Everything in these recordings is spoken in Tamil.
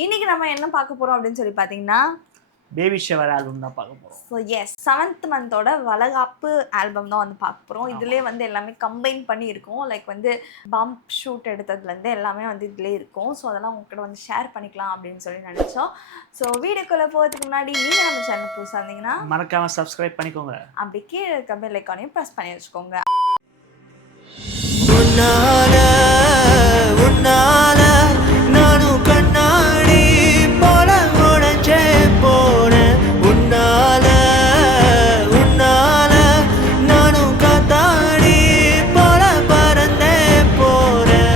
இன்னைக்கு நம்ம என்ன பார்க்க போறோம் அப்படின்னு சொல்லி பார்த்தீங்கன்னா பேபி ஷவர் ஆல்பம் தான் பார்க்க போகிறோம். ஸோ எஸ் 7th மந்தோட வளகாப்பு ஆல்பம் தான் வந்து பார்க்க போகிறோம். இதுலேயே வந்து எல்லாமே கம்பைன் பண்ணி இருக்கும். லைக் வந்து பம்ப் ஷூட் எடுத்ததுலேருந்து எல்லாமே வந்து இதிலே இருக்கும். ஸோ அதெல்லாம் உங்ககிட்ட வந்து ஷேர் பண்ணிக்கலாம் அப்படின்னு சொல்லி நினச்சோம். ஸோ வீடியோக்குள்ளே போகிறதுக்கு முன்னாடி நீங்கள் நம்ம சேனல் புதுசாக இருந்தீங்கன்னா மறக்காமல் சப்ஸ்கிரைப் பண்ணிக்கோங்க. அப்படி கீழே இருக்க பெல் ஐக்கானையும் ப்ரெஸ் பண்ணி வச்சுக்கோங்க. நானும் கண்ணாடி போல உடைஞ்சே போனேன். உன்னால நானும் காத்தாடி போல பறந்தே போறேன்.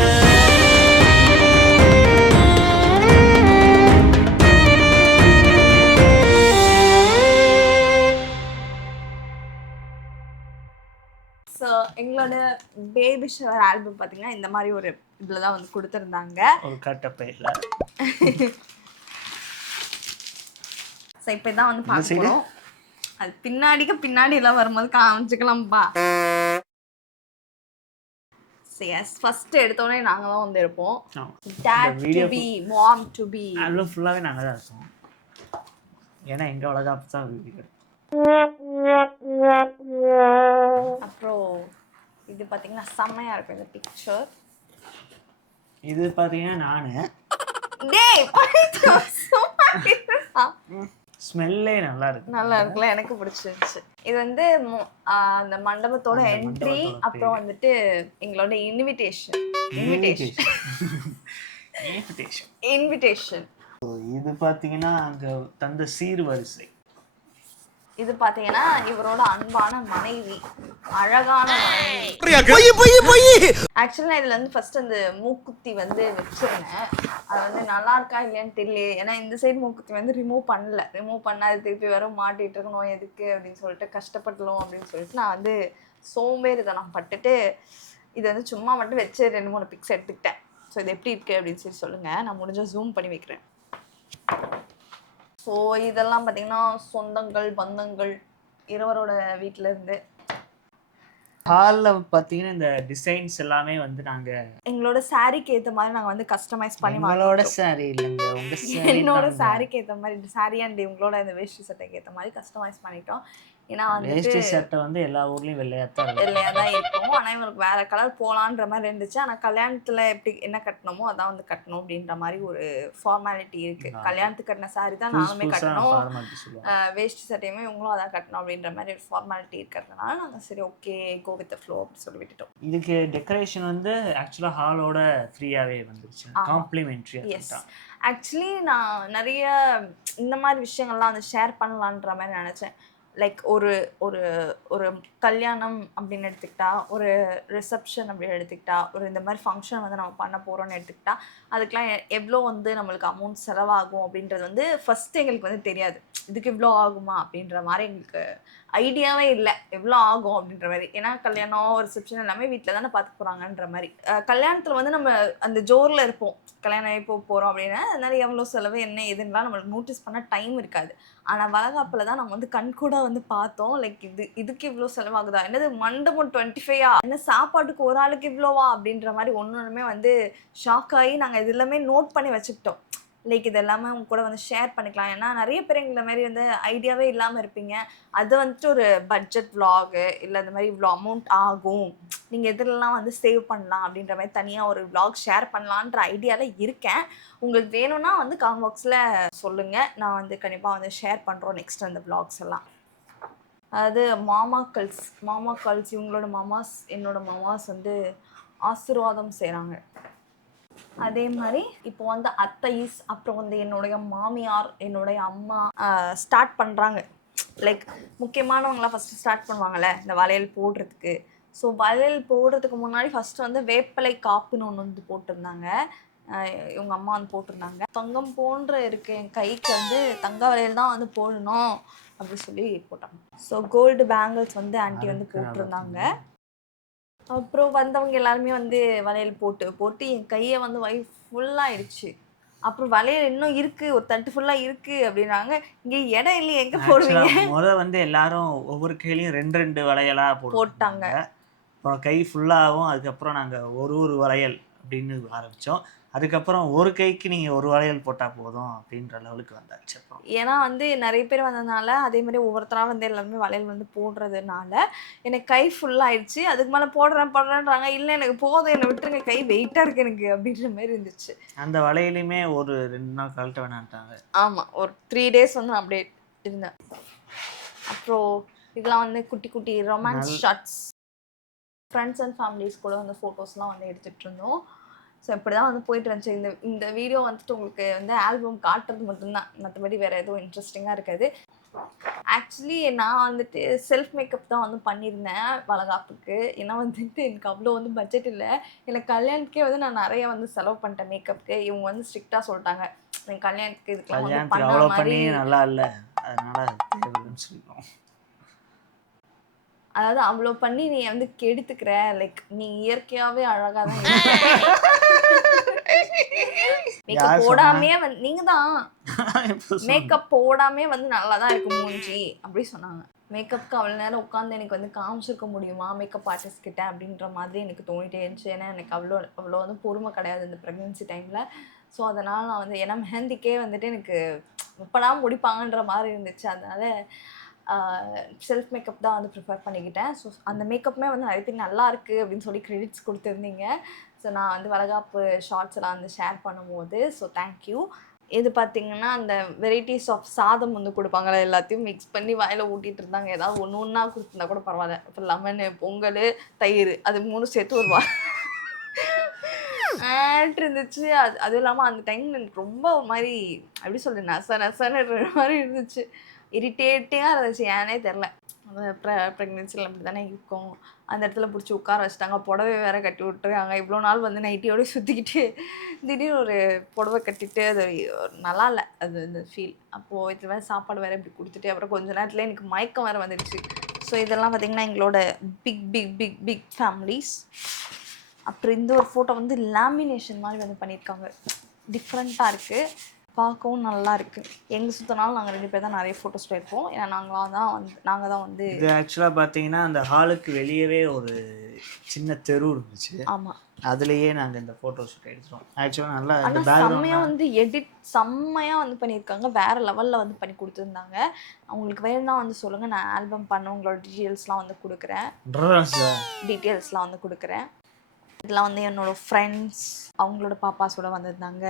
ஸோ எங்களோட பேபி ஷவர் ஆல்பம் பார்த்தீங்கன்னா இந்த மாதிரி ஒரு இதில் தான் வந்து கொடுத்துருந்தாங்க. ஒரு கட்டப்பையில் ஸோ இப்போ தான் வந்து பார்க்குறோம். அது பின்னாடி எல்லாம் வரும்போது காமிச்சுக்கலாம்ப்பா. எஸ் ஃபர்ஸ்ட் எடுத்தோடனே நாங்கள் தான் வந்து இருப்போம். Dot to be, mom to be, album ஃபுல்லாகவே நாங்கள் தான் இருக்கோம். ஏன்னா எங்கள் வளகாப்பு தான் வீடியோ. அப்புறம் இது பார்த்தீங்கன்னா செம்மையா இருக்கும் இந்த பிக்சர். இது பார்த்தீங்கன்னா நான் ஸ்மெல்லே நல்லா இருக்குல்ல, எனக்கு பிடிச்சிருச்சு. இது வந்து அந்த மண்டபத்தோட என்ட்ரி, அப்புறம் வந்துட்டு எங்களோட இன்விடேஷன். இது பார்த்தீங்கன்னா அங்கே தந்த சீர்வரிசை. இது பாத்தீங்கன்னா இவரோட அன்பான மனைவி, அழகான மனைவி. ஆக்சுவலா இதுல வந்து ஃபர்ஸ்ட் அந்த மூக்குத்தி வந்து வச்சிருந்தேன். அது வந்து நல்லா இருக்கா இல்லையான்னு தெரியல. ஏன்னா இந்த சைடு மூக்குத்தி வந்து ரிமூவ் பண்ண அது திருப்பி வர மாட்டிட்டு இருக்கணும் எதுக்கு அப்படின்னு சொல்லிட்டு கஷ்டப்படலாம் அப்படின்னு சொல்லிட்டு நான் வந்து சோம்பேறித்தனம் பட்டுட்டு இது வந்து சும்மா மட்டும் வச்சு 2-3 பிக்ஸ் எடுத்துக்கிட்டேன். ஸோ இது எப்படி இருக்கு அப்படின்னு சொல்லி சொல்லுங்க. நான் முடிஞ்ச ஜூம் பண்ணி வைக்கிறேன். ஸோ இதெல்லாம் பார்த்தீங்கன்னா சொந்தங்கள் பந்தங்கள் இருவரோட வீட்டில இருந்து. ஹாலில் பார்த்தீங்கன்னா இந்த டிசைன்ஸ் எல்லாமே வந்து நாங்கள் எங்களோட சாரிக்கு ஏற்ற மாதிரி நாங்கள் வந்து கஸ்டமைஸ் பண்ணி உங்களோட சாரி இல்லைங்க உங்கள் சாரி என்னோட சாரிக்கு ஏற்ற மாதிரி சாரி அண்ட் இவங்களோட இந்த வேஷ்டி சட்டைக்கு ஏற்ற மாதிரி கஸ்டமைஸ் பண்ணிட்டோம். ஏன்னா வந்து வேஷ்டி சட்டை வந்து எல்லா ஊர்லேயும் வெள்ளையாக தான் இருக்கும். ஆனால் இவங்களுக்கு வேற கலர் போகலான்ற மாதிரி இருந்துச்சு. ஆனால் கல்யாணத்தில் எப்படி என்ன கட்டணுமோ அதான் வந்து கட்டணும் அப்படின்ற மாதிரி ஒரு ஃபார்மாலிட்டி இருக்கு. கல்யாணத்துக்கு கட்டின சாரி தான் நானுமே கட்டணும், வேஷ்டி சட்டையுமே இவங்களும் அதான் கட்டணும் அப்படின்ற மாதிரி ஒரு ஃபார்மாலிட்டி இருக்கிறதுனால நாங்கள் சரி okay go with the flow அப்படி சொல்லி விட்டுட்டோம். இதுக்கு டெக்கரேஷன் வந்து ஆக்சுவலாக ஹாலோட ஃப்ரீயாகவே வந்துருச்சு, காம்ப்ளிமெண்ட்ரியாக. எஸ் ஆக்சுவலி நான் நிறைய இந்த மாதிரி விஷயங்கள்லாம் வந்து ஷேர் பண்ணலான்ற மாதிரி நினச்சேன். லைக் ஒரு ஒரு ஒரு கல்யாணம் அப்படின்னு எடுத்துக்கிட்டா, ஒரு ரிசப்ஷன் அப்படின்னு எடுத்துக்கிட்டா, ஒரு இந்த மாதிரி ஃபங்க்ஷன் வந்து நம்ம பண்ண போகிறோன்னு எடுத்துக்கிட்டா அதுக்கெலாம் எவ்வளோ வந்து நம்மளுக்கு அமௌண்ட் செலவாகும் அப்படின்றது வந்து ஃபஸ்ட்டு எங்களுக்கு வந்து தெரியாது. இதுக்கு இவ்வளோ ஆகுமா அப்படின்ற மாதிரி எங்களுக்கு ஐடியாவே இல்லை எவ்வளோ ஆகும் அப்படின்ற மாதிரி. ஏன்னா கல்யாணம் ரிசப்ஷன் எல்லாமே வீட்டில் தானே பார்த்து போகிறாங்கன்ற மாதிரி. கல்யாணத்தில் வந்து நம்ம அந்த ஜோரில் இருப்போம், கல்யாணம் எப்போ போகிறோம் அப்படின்னா அதனால எவ்வளோ செலவு என்ன எதுன்னெலாம் நம்மளுக்கு நோட்டீஸ் பண்ண டைம் இருக்காது. ஆனால் வளகாப்பில் தான் நம்ம வந்து கண்கூட வந்து பார்த்தோம். லைக் இதுக்கு இவ்வளோ செலவாகுதா, என்னது மண்டபம் 25 என்ன சாப்பாட்டுக்கு ஒரு ஆளுக்கு இவ்வளோவா அப்படின்ற மாதிரி ஒன்றுமே வந்து ஷாக் ஆகி நாங்கள் இது எல்லாமே நோட் பண்ணி வச்சுக்கிட்டோம். லைக் இது எல்லாமே உங்க கூட வந்து ஷேர் பண்ணிக்கலாம். ஏன்னா நிறைய பேர் எங்களை மாதிரி வந்து ஐடியாவே இல்லாமல் இருப்பீங்க. அது வந்துட்டு ஒரு பட்ஜெட் விலாகு இல்லை இந்த மாதிரி இவ்வளோ அமௌண்ட் ஆகும், நீங்கள் எதுலலாம் வந்து சேவ் பண்ணலாம் அப்படின்ற மாதிரி தனியாக ஒரு விலாக் ஷேர் பண்ணலான்ற ஐடியாவில் இருக்கேன். உங்களுக்கு வேணும்னா வந்து காமெண்ட் பாக்ஸில் சொல்லுங்கள், நான் வந்து கண்டிப்பாக வந்து ஷேர் பண்ணுறோம் நெக்ஸ்ட் அந்த விலாக்ஸ் எல்லாம். அது மாமாக்கள்ஸ் இவங்களோட மாமாஸ் என்னோட மாமாஸ் வந்து ஆசீர்வாதம் செய்கிறாங்க. அதே மாதிரி இப்போ வந்து அத்தைஸ் அப்புறம் வந்து என்னுடைய மாமியார் என்னுடைய அம்மா ஸ்டார்ட் பண்ணுறாங்க. லைக் முக்கியமானவங்களாம் ஃபஸ்ட்டு ஸ்டார்ட் பண்ணுவாங்கள்ல இந்த வளையல் போடுறதுக்கு. ஸோ வளையல் போடுறதுக்கு முன்னாடி ஃபஸ்ட்டு வந்து வேப்பலை காப்புன்னு ஒன்று வந்து போட்டிருந்தாங்க. இவங்க அம்மா வந்து போட்டிருந்தாங்க. தங்கம் போன்ற இருக்கு என் கைக்கு வந்து தங்க வளையல் தான் வந்து போடணும் அப்படி சொல்லி போட்டாங்க. ஸோ கோல்டு பேங்கிள்ஸ் வந்து ஆண்டி வந்து போட்டிருந்தாங்க. அப்புறம் வந்தவங்க எல்லாருமே வந்து வளையல் போட்டு என் கையை வந்து ஃபுல்லாகிடுச்சு. அப்புறம் வளையல் இன்னும் இருக்கு, ஒரு தட்டு ஃபுல்லா இருக்கு அப்படின்னாங்க. இங்க இடம் இல்லையே, எங்க போடுவீங்க? முத வந்து எல்லாரும் ஒவ்வொரு கையிலையும் 2 வளையலா போட்டாங்க. அப்புறம் கை ஃபுல்லாகவும் அதுக்கப்புறம் நாங்கள் ஒரு வளையல் அப்படின்னு ஆரம்பித்தோம். அதுக்கப்புறம் ஒரு கைக்கு நீங்கள் ஒரு வளையல் போட்டால் போதும் அப்படின்ற லெவலுக்கு வந்தாச்சு. அப்புறம் ஏன்னா வந்து நிறைய பேர் வந்ததுனால அதே மாதிரி ஒவ்வொருத்தராக வந்து எல்லாருமே வளையல் வந்து போடுறதுனால எனக்கு கை ஃபுல்லாகிடுச்சு. அதுக்கு மேலே போடுறேன்றாங்க. இல்லை எனக்கு போதும், என்னை விட்டுருங்க, கை வெயிட்டாக இருக்கு எனக்கு அப்படின்ற மாதிரி இருந்துச்சு. அந்த வளையலையுமே ஒரு 2 நாள் கழட்ட வேணான்ட்டாங்க. ஆமாம், ஒரு 3 days வந்து அப்படியே இருந்தேன். அப்புறம் இதெல்லாம் வந்து குட்டி குட்டி romance shots, friends and families கூட வந்து ஃபோட்டோஸ்லாம் வந்து எடுத்துகிட்டு இருந்தோம். ஸோ இப்படி தான் வந்து போயிட்டு இருந்துச்சு. இந்த வீடியோ வந்துட்டு உங்களுக்கு வந்து ஆல்பம் காட்டுறது மட்டும்தான், மற்றபடி வேறு எதுவும் இன்ட்ரெஸ்டிங்காக இருக்காது. ஆக்சுவலி நான் வந்துட்டு செல்ஃப் மேக்கப் தான் வந்து பண்ணியிருந்தேன் வளகாப்புக்கு. ஏன்னா வந்துட்டு எனக்கு அவ்வளோ வந்து பட்ஜெட் இல்லை. எனக்கு கல்யாணத்துக்கே வந்து நான் நிறைய வந்து செலவு பண்ணிட்டேன் மேக்கப்புக்கு. இவங்க வந்து ஸ்ட்ரிக்டாக சொல்லிட்டாங்க, எனக்கு கல்யாணத்துக்கு இதுக்கெல்லாம் வந்து பண்ண அவ்வளோ மாதிரி பண்ணி நல்லா இல்லை, அதனால தேவைன்னு சொல்லிடுவோம். அதாவது அவ்வளோ பண்ணி நீ வந்து கெடுத்துக்கிற, லைக் நீ இயற்கையாகவே அழகாக தான் மேக்கப் போடாமே வந்து நீங்கள் தான் மேக்கப் போடாமே வந்து நல்லா தான் இருக்கு மூஞ்சி அப்படி சொன்னாங்க. மேக்கப்புக்கு அவ்வளோ நேரம் உட்காந்து எனக்கு வந்து காமிச்சிருக்க முடியுமா மேக்கப் ஆர்டிஸ்ட் கிட்ட அப்படின்ற மாதிரி எனக்கு தோணிட்டே இருந்துச்சு. ஏன்னா எனக்கு அவ்வளோ வந்து பொறுமை கிடையாது இந்த ப்ரெக்னென்சி டைமில். ஸோ அதனால் நான் வந்து ஏன்னா மெஹந்திக்கே வந்துட்டு எனக்கு எப்படா முடிப்பாங்கன்ற மாதிரி இருந்துச்சு. அதனால் செல்ஃப் மேக்கப் தான் வந்து ப்ரிஃபர் பண்ணிக்கிட்டேன். ஸோ அந்த மேக்கப்புமே வந்து நிறைய பேர் நல்லா இருக்குது அப்படின்னு சொல்லி கிரெடிட்ஸ் கொடுத்துருந்தீங்க. ஸோ நான் வந்து வளகாப்பு ஷார்ட்ஸ் எல்லாம் வந்து ஷேர் பண்ணும்போது ஸோ தேங்க்யூ. இது பார்த்திங்கன்னா அந்த வெரைட்டிஸ் ஆஃப் சாதம் வந்து கொடுப்பாங்களே, எல்லாத்தையும் மிக்ஸ் பண்ணி வாயில் ஊட்டிகிட்டு இருந்தாங்க. ஏதாவது ஒன்றா கொடுத்துருந்தா கூட பரவாயில்ல. இப்போ லெமனு, பொங்கல், தயிர், அது 3 சேர்த்து ஒரு இருந்துச்சு. அதுவும் இல்லாமல் அந்த டைமில் எனக்கு ரொம்ப ஒரு மாதிரி எப்படி சொல்கிறது, நசன்னு மாதிரி இருந்துச்சு. இரிட்டேட்டிங்காக இருந்துச்சு, ஏன்னே தெரில. அந்த ப்ரெக்னென்சியில் அப்படி தானே இருக்கும். அந்த இடத்துல பிடிச்சி உட்கார வச்சுட்டாங்க. புடவை வேறு கட்டி விட்டுருக்காங்க. இவ்வளோ நாள் வந்து நைட்டியோடு சுற்றிக்கிட்டு திடீர்னு ஒரு புடவை கட்டிட்டு அது நல்லா இல்லை அது இந்த ஃபீல். அப்போது இது வேறு சாப்பாடு வேறு இப்படி கொடுத்துட்டு அப்புறம் கொஞ்ச நேரத்தில் எனக்கு மயக்கம் வேறு வந்துடுச்சு. ஸோ இதெல்லாம் பார்த்திங்கன்னா எங்களோட big big big big families. அப்புறம் இந்த ஒரு ஃபோட்டோ வந்து லேமினேஷன் மாதிரி வந்து பண்ணியிருக்காங்க. டிஃப்ரெண்ட்டாக இருக்குது, பார்க்கவும் நல்லா இருக்குது. எங்கே சுற்றினாலும் நாங்கள் 2 பேர் தான் நிறைய ஃபோட்டோஸ் எடுப்போம். ஏன்னா நாங்கள் தான் வந்து இது ஆக்சுவலாக பார்த்தீங்கன்னா அந்த ஹாலுக்கு வெளியவே ஒரு சின்ன தெரு இருந்துச்சு. ஆமாம், அதுலேயே நாங்கள் இந்த ஃபோட்டோ ஷூட் எடுத்துட்டோம். ஆக்சுவலாக நல்லா இந்த ஆனால் செம்மையாக வந்து செம்மையாக வந்து பண்ணியிருக்காங்க. வேறு லெவலில் வந்து பண்ணி கொடுத்துருந்தாங்க. அவங்களுக்கு வேணும்னா வந்து சொல்லுங்கள், நான் ஆல்பம் பண்ண உங்களோட டீட்டெயில்ஸ்லாம் வந்து கொடுக்குறேன். இதெல்லாம் வந்து என்னோடய ஃப்ரெண்ட்ஸ் அவங்களோட பாப்பாஸோட வந்திருந்தாங்க.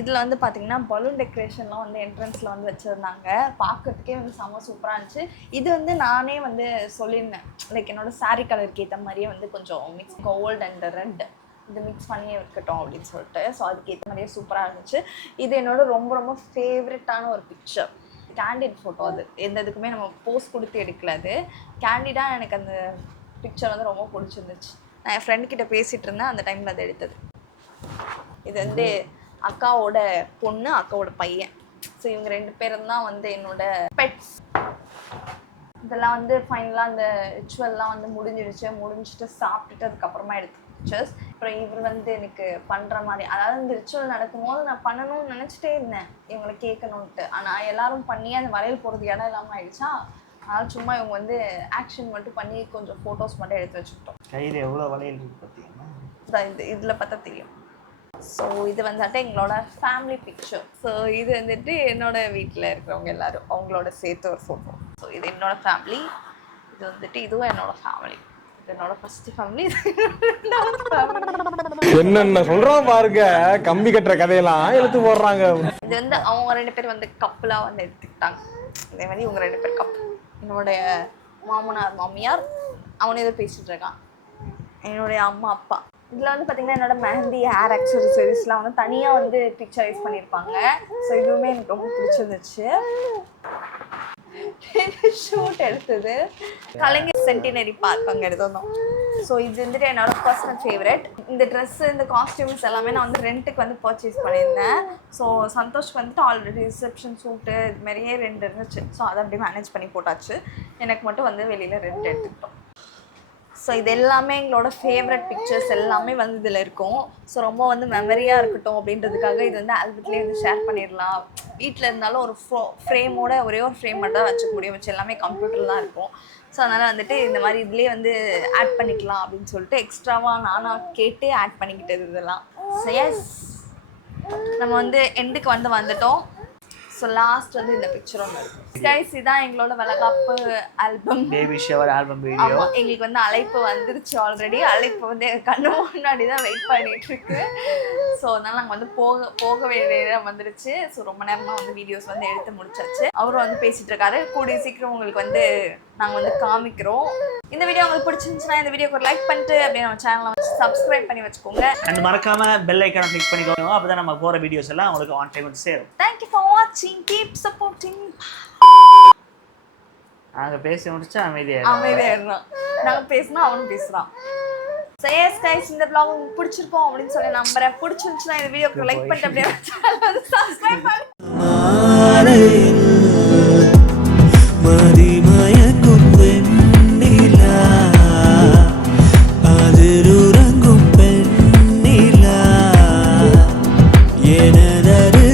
இதில் வந்து பார்த்திங்கன்னா பலூன் டெக்கரேஷன்லாம் வந்து என்ட்ரன்ஸில் வந்து வச்சுருந்தாங்க. பார்க்கறதுக்கே வந்து செம்ம சூப்பராக இருந்துச்சு. இது வந்து நானே வந்து சொல்லியிருந்தேன், லைக் என்னோடய சாரீ கலருக்கு ஏற்ற மாதிரியே வந்து கொஞ்சம் மிக்ஸ் கோல்டு அண்ட் ரெட் இது மிக்ஸ் பண்ணி இருக்கட்டும் அப்படின்னு சொல்லிட்டு. ஸோ அதுக்கு ஏற்ற மாதிரியே சூப்பராக இருந்துச்சு. இது என்னோட ரொம்ப ரொம்ப ஃபேவரட்டான ஒரு பிக்சர், கேண்டிட் ஃபோட்டோ. அது எந்த இதுக்குமே நம்ம போஸ் கொடுத்து எடுக்கல, அது கேண்டிடாக எனக்கு அந்த பிக்சர் வந்து ரொம்ப பிடிச்சிருந்துச்சு. நான் என் ஃப்ரெண்ட்கிட்ட பேசிகிட்டு இருந்தேன் அந்த டைமில் அதை எடுத்தது. இது வந்து அக்காவோட பொண்ணு, அக்காவோட பையன். ஸோ இவங்க 2 பேரும் தான் வந்து என்னோட பெட்ஸ். இதெல்லாம் வந்து ஃபைனலாக அந்த ரிச்சுவல்லாம் வந்து முடிஞ்சிட்டு சாப்பிட்டுட்டு அதுக்கப்புறமா எடுத்து பிக்சர்ஸ். அப்புறம் இவர் வந்து எனக்கு பண்ணுற மாதிரி, அதாவது இந்த ரிச்சுவல் நடக்கும்போது நான் பண்ணணும்னு நினச்சிட்டே இருந்தேன் இவங்களை கேட்கணுன்ட்டு. ஆனால் எல்லாரும் பண்ணி அந்த வளையல் போகிறதுக்கு இடம் இல்லாமல் ஆயிடுச்சா, அதனால் சும்மா இவங்க வந்து ஆக்ஷன் மட்டும் பண்ணி கொஞ்சம் ஃபோட்டோஸ் மட்டும் எடுத்து வச்சுக்கிட்டோம். கையில் எவ்வளோ வளையல் இருக்குது பார்த்தீங்கன்னா, இதில் பார்த்தா தெரியும். ஸோ இது வந்துட்டு எங்களோட ஃபேமிலி பிக்சர். ஸோ இது வந்துட்டு என்னோட வீட்டில் இருக்கிறவங்க எல்லாரும் அவங்களோட சேர்த்து ஒரு ஃபோட்டோ. ஸோ இது என்னோட ஃபேமிலி. இது வந்துட்டு இதுவும் என்னோட ஃபேமிலி. இது என்னோட ஃபர்ஸ்ட் ஃபேமிலி. என்னென்ன சொல்றோம் பாருங்க, கம்பி கட்டுற கதையெல்லாம் எடுத்து போடுறாங்க. இது வந்து அவங்க 2 பேர் வந்து கப்பலாக வந்து எடுத்துக்கிட்டாங்க. இதே மாதிரி இவங்க 2 பேர் கப்பல். என்னுடைய மாமனார் மாமியார், அவனே ஏதோ பேசிகிட்டு இருக்கான். என்னுடைய அம்மா அப்பா. இதில் வந்து பார்த்திங்கன்னா என்னோட மெஹந்தி, ஹேர் அக்சசரிஸ்லாம் வந்து தனியாக வந்து பிக்சரைஸ் பண்ணியிருப்பாங்க. ஸோ இதுவுமே எனக்கு ரொம்ப பிடிச்சிருந்துச்சு. ஷூட் எடுத்தது கலைஞர் சென்டினரி பார்க் அங்கே எடுத்தோம். ஸோ இது வந்துட்டு என்னோட பர்சனல் ஃபேவரட். இந்த ட்ரெஸ்ஸு, இந்த காஸ்டியூம்ஸ் எல்லாமே நான் வந்து ரெண்ட்டுக்கு வந்து பர்ச்சேஸ் பண்ணியிருந்தேன். ஸோ சந்தோஷ்க்கு வந்துட்டு ஆல்ரெடி ரிசப்ஷன் சூட்டு இது மாதிரியே 2 இருந்துச்சு. ஸோ அதை அப்படியே மேனேஜ் பண்ணி போட்டாச்சு. எனக்கு மட்டும் வந்து வெளியில் ரெண்ட் எடுத்துக்கிட்டோம். ஸோ இது எல்லாமே எங்களோட ஃபேவரட் பிக்சர்ஸ் எல்லாமே வந்து இதில் இருக்கும். ஸோ ரொம்ப வந்து மெமரியாக இருக்கட்டும் அப்படின்றதுக்காக இது வந்து ஆல்பத்துலேயே வந்து ஷேர் பண்ணிடலாம். வீட்டில் இருந்தாலும் ஒரு ஃப்ரேமோட ஒரே ஒரு ஃப்ரேம் மட்டும் தான் வச்சுக்க முடியும், வச்சு எல்லாமே கம்ப்யூட்டரில் தான் இருக்கும். ஸோ அதனால் வந்துட்டு இந்த மாதிரி இதுலேயே வந்து ஆட் பண்ணிக்கலாம் அப்படின்னு சொல்லிட்டு எக்ஸ்ட்ராவாக நானாக கேட்டு ஆட் பண்ணிக்கிட்டது இதெல்லாம். ஸோ எஸ், நம்ம வந்து எண்டுக்கு வந்துட்டோம். ஸோ லாஸ்ட் வந்து இந்த பிக்சர் ஒன்று இருக்கும். கைஸ், இதான் எங்களோட வளகாப்பு album, baby shower album video. ஆமாம், எங்களுக்கு வந்து அழைப்பு வந்துருச்சு ஆல்ரெடி. அழைப்பு வந்து எங்கள் கண்ணு முன்னாடி தான் வெயிட் பண்ணிட்டு இருக்கு. ஸோ அதனால நாங்கள் வந்து போக வேண்டிய நேரம் வந்துருச்சு. ஸோ ரொம்ப நேரமாக வந்து வீடியோஸ் வந்து எடுத்து முடிச்சாச்சு. அவரும் வந்து பேசிட்டு இருக்காரு. கூடிய சீக்கிரம் உங்களுக்கு வந்து நாங்கள் வந்து காமிக்கிறோம். இந்த வீடியோ உங்களுக்கு பிடிச்சிருந்துச்சுன்னா இந்த வீடியோக்கு ஒரு லைக் பண்ணிட்டு அப்படியே நம்ம சேனலை வந்து சப்ஸ்கிரைப் பண்ணி வச்சுக்கோங்க. அண்ட் மறக்காம பெல் ஐக்கானை கிளிக் பண்ணிக்கோங்க. அப்பதான் நம்ம போற வீடியோஸ் எல்லாம் உங்களுக்கு ஆன் டைம் வந்து சேரும். தேங்க்யூ ஃபார் வாட்சிங், கீப் சப்போர்ட்டிங். நாங்கள் பேசி முடிச்சா அமைதியாயிடுறான். நாங்கள் பேசினா அவனும் பேசுகிறான். ஸோ எஸ் கைஸ், இந்த vlog உங்களுக்கு பிடிச்சிருக்கோம் அப்படின்னு சொல்லி நம்புறேன். பிடிச்சிருந்துச்சுன்னா இந்த வீடியோக்கு லைக் பண்ணிட்டு அப்படியே சேனலை வந்து சப்ஸ்கிரைப் பண்ணி மாலையில் மதிமயக்கும் வெண்ணிலா, அதில் உறங்கும் பெண்ணிலா, எனதரு